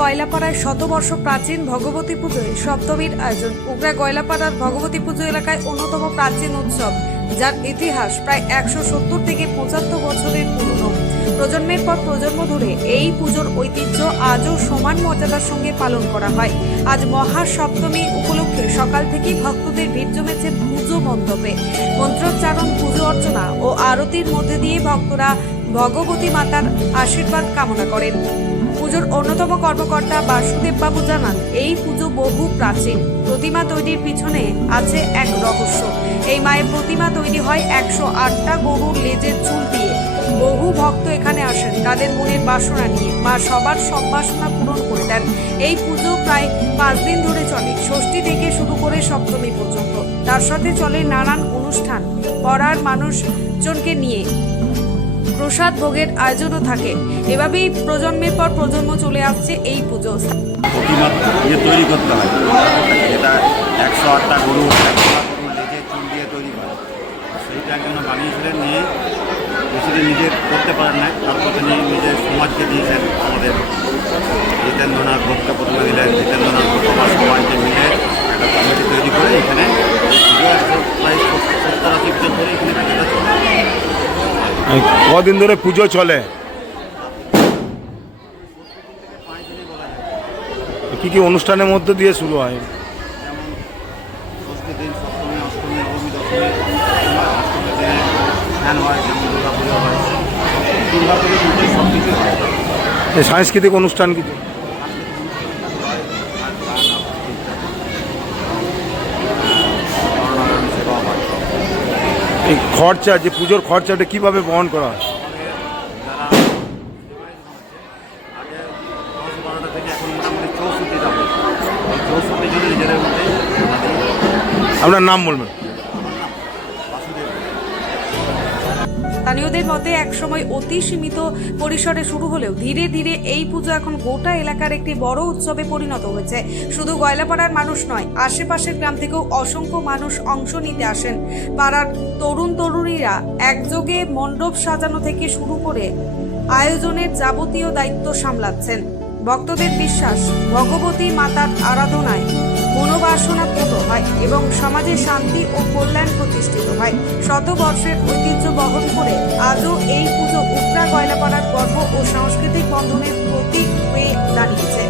গয়লাপাড়ায় শতবর্ষ প্রাচীন ভগবতী পুজোয় সপ্তমীর আয়োজন। উগরা গয়লাপাড়ার ভগবতী পুজো এলাকায় অন্যতম প্রাচীন উৎসব, যার ইতিহাস প্রায় 170 থেকে 75 বছরের পুরনো। প্রজন্মের পর প্রজন্ম ধরে এই পুজোর ঐতিহ্য আজও সমান মর্যাদার সঙ্গে পালন করা হয়। আজ মহাসপ্তমী উপলক্ষে সকাল থেকেই ভক্তদের ভিড় জমেছে পুজো মণ্ডপে। মন্ত্রোচ্চারণ, পুজো অর্চনা ও আরতির মধ্যে দিয়ে ভক্তরা ভগবতী মাতার আশীর্বাদ কামনা করেন। পুজোর অন্যতম কর্মকর্তা বাসুদেব বাবু জানান, এই পুজো বহু প্রাচীন। প্রতিমা তৈরির পিছনে আছে এক রহস্য। এই মায়ের প্রতিমা তৈরি হয় 108টা গরুর লেজের চুল দিয়ে। বহু ভক্ত এখানে আসেন তাদের মনের বাসনা নিয়ে। মা সবার সব বাসনা পূরণ করে দেন। এই পুজো প্রায় 5 দিন ধরে চলে, ষষ্ঠী থেকে শুরু করে সপ্তমী পর্যন্ত। তার সাথে চলে নানান অনুষ্ঠান, পাড়ার মানুষজনকে নিয়ে প্রসাদ ভোগের আয়োজনও থাকে। এভাবেই প্রজন্মের পর প্রজন্ম চলে আসছে এই পুজো। প্রতিমা তৈরি করতে হয়, যেটা 108টা গরুর লেজে চুল দিয়ে তৈরি হয়। সেইটা একজন বানিয়েছিলেন, নিয়ে বেশিদিন নিজে করতে পারেন না, তারপর তিনি নিজের সমাজকে দিয়েছেন। আমাদের জিতেন্দ্রনাথ ভোটকে প্রথমে দিলেন, জিতেন্দ্রনাথ ভোট সবাইকে মিলে একটা কমিটি তৈরি করে এখানে প্রায় 70-80 বছর ধরে এখানে পুজোটা চলে। কদিন ধরে পুজো চলে? কি কি অনুষ্ঠানের মধ্যে দিয়ে শুরু হয়? যেমন ষষ্ঠী দিন, সপ্তমী, অষ্টমী, নবমী, দশমী, অষ্টমী দিনে ধ্যান হয়, যেমন দুর্গা পুজো হয়। দুর্গা পুজো পুজো সব কিছু হয়। এই সাংস্কৃতিক অনুষ্ঠান কিছু এই খরচা, যে পুজোর খরচাটা কিভাবে বহন করা হয়? আপনার নাম বলবেন? স্থানীয়দের মতে একসময় অতি সীমিত পরিসরে শুরু হলেও ধীরে ধীরে এই পুজো এখন গোটা এলাকার একটি বড় উৎসবে পরিণত হয়েছে। শুধু গয়লাপাড়ার মানুষ নয়, আশেপাশের গ্রাম থেকেও অসংখ্য মানুষ অংশ নিতে আসেন। পাড়ার তরুণ তরুণীরা একযোগে মণ্ডপ সাজানো থেকে শুরু করে আয়োজনের যাবতীয় দায়িত্ব সামলাচ্ছেন। ভক্তদের বিশ্বাস, ভগবতী মাতার আরাধনায় মনোবাসনা পূর্ণ হয় এবং সমাজে শান্তি ও কল্যাণ প্রতিষ্ঠিত হয়। শতবর্ষের ঐতিহ্য বহন করে আজও এই পুজো উগরা গয়লাপাড়ার গর্ব ও সাংস্কৃতিক বন্ধনের প্রতীক হয়ে দাঁড়িয়েছে।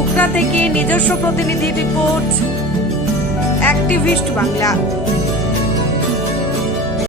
উগরা থেকে নিজস্ব প্রতিনিধি রিপোর্ট, অ্যাক্টিভিস্ট বাংলা।